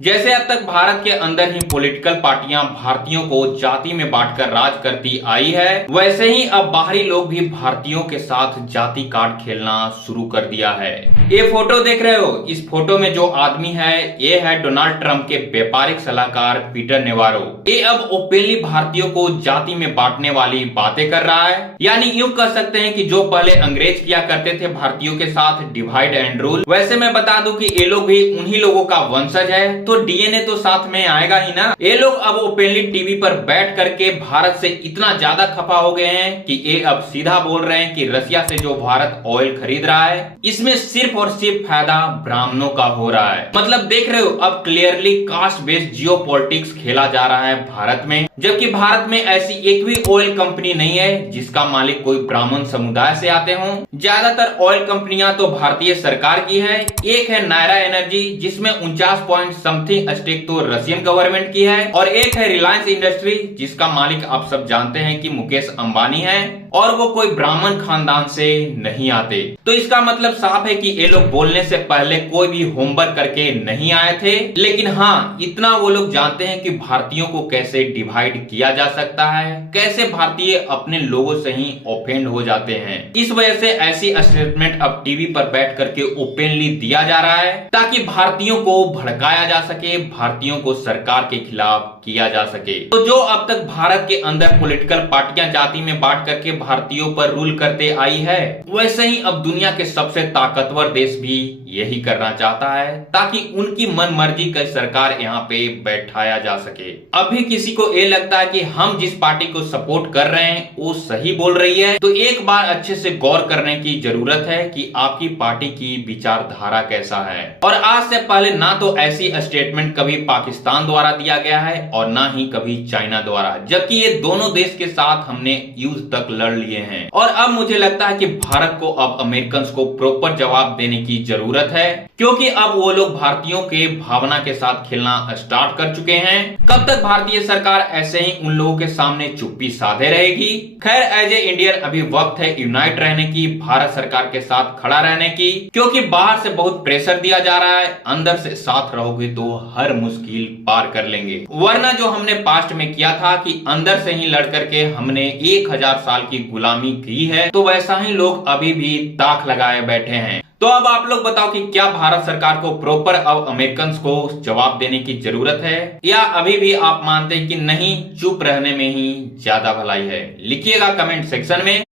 जैसे अब तक भारत के अंदर ही पॉलिटिकल पार्टियां भारतीयों को जाति में बांटकर राज करती आई है, वैसे ही अब बाहरी लोग भी भारतीयों के साथ जाति कार्ड खेलना शुरू कर दिया है। ये फोटो देख रहे हो, इस फोटो में जो आदमी है ये है डोनाल्ड ट्रंप के व्यापारिक सलाहकार पीटर नेवारो। ये अब ओपनली भारतीयों को जाति में बांटने वाली बातें कर रहा है। यानी यूं कह सकते हैं कि जो पहले अंग्रेज किया करते थे भारतीयों के साथ डिवाइड एंड रूल, वैसे मैं बता दूं कि ये लोग भी उन्हीं लोगों का वंशज है, तो डीएनए तो साथ में आएगा ही ना। ये लोग अब ओपनली टीवी पर बैठ करके भारत से इतना ज्यादा खफा हो गए हैं कि ये अब सीधा बोल रहे हैं कि रसिया से जो भारत ऑयल खरीद रहा है इसमें सिर्फ और सिर्फ फायदा ब्राह्मणों का हो रहा है। मतलब देख रहे हो, अब क्लियरली कास्ट बेस्ड जियो पॉलिटिक्स खेला जा रहा है भारत में, जबकि भारत में ऐसी एक भी ऑयल कंपनी नहीं है जिसका मालिक कोई ब्राह्मण समुदाय से आते हों। ज्यादातर ऑयल कंपनियां तो भारतीय सरकार की है। एक है नायरा एनर्जी जिसमें 49 पॉइंट समथिंग स्टेक तो रशियन गवर्नमेंट की है, और एक है रिलायंस इंडस्ट्री जिसका मालिक आप सब जानते हैं कि मुकेश अंबानी है, और वो कोई ब्राह्मण खानदान से नहीं आते। तो इसका मतलब साफ है कि ये लोग बोलने से पहले कोई भी होमवर्क करके नहीं आए थे। लेकिन हाँ, इतना वो लोग जानते हैं कि भारतीयों को कैसे डिवाइड किया जा सकता है, कैसे भारतीय अपने लोगों से ही ऑफेंड हो जाते हैं। इस वजह से ऐसी स्टेटमेंट अब टीवी पर बैठ करके ओपनली दिया जा रहा है ताकि भारतीयों को भड़काया जा सके, भारतीयों को सरकार के खिलाफ किया जा सके। तो जो अब तक भारत के अंदर पॉलिटिकल पार्टियां जाति में बांट करके भारतीयों पर रूल करते आई है, वैसे ही अब दुनिया के सबसे ताकतवर देश भी यही करना चाहता है ताकि उनकी मन मर्जी की सरकार यहाँ पे बैठाया जा सके। अभी किसी को ये लगता है कि हम जिस पार्टी को सपोर्ट कर रहे हैं वो सही बोल रही है, तो एक बार अच्छे से गौर करने की जरूरत है कि आपकी पार्टी की विचारधारा कैसा है। और आज से पहले ना तो ऐसी स्टेटमेंट कभी पाकिस्तान द्वारा दिया गया है और ना ही कभी चाइना द्वारा, जबकि ये दोनों देश के साथ हमने युद्ध तक लड़ लिए हैं। और अब मुझे लगता है कि भारत को अब अमेरिकन को प्रॉपर जवाब देने की जरूरत है, क्योंकि अब वो लोग भारतीयों के भावना के साथ खेलना स्टार्ट कर चुके हैं। कब तक भारतीय सरकार ऐसे ही उन लोगों के सामने चुप्पी साधे रहेगी? खैर, एज ए इंडियन अभी वक्त है यूनाइट रहने की, भारत सरकार के साथ खड़ा रहने की, क्योंकि बाहर से बहुत प्रेशर दिया जा रहा है, अंदर से साथ रहोगे तो हर मुश्किल पार कर लेंगे। वरना जो हमने पास्ट में किया था कि अंदर से ही लड़ करके हमने 1000 साल की गुलामी की है, तो वैसा ही लोग अभी भी ताक लगाए बैठे हैं। तो अब आप लोग बताओ कि क्या भारत सरकार को प्रॉपर अब अमेरिकन को जवाब देने की जरूरत है, या अभी भी आप मानते हैं कि नहीं, चुप रहने में ही ज्यादा भलाई है? लिखिएगा कमेंट सेक्शन में।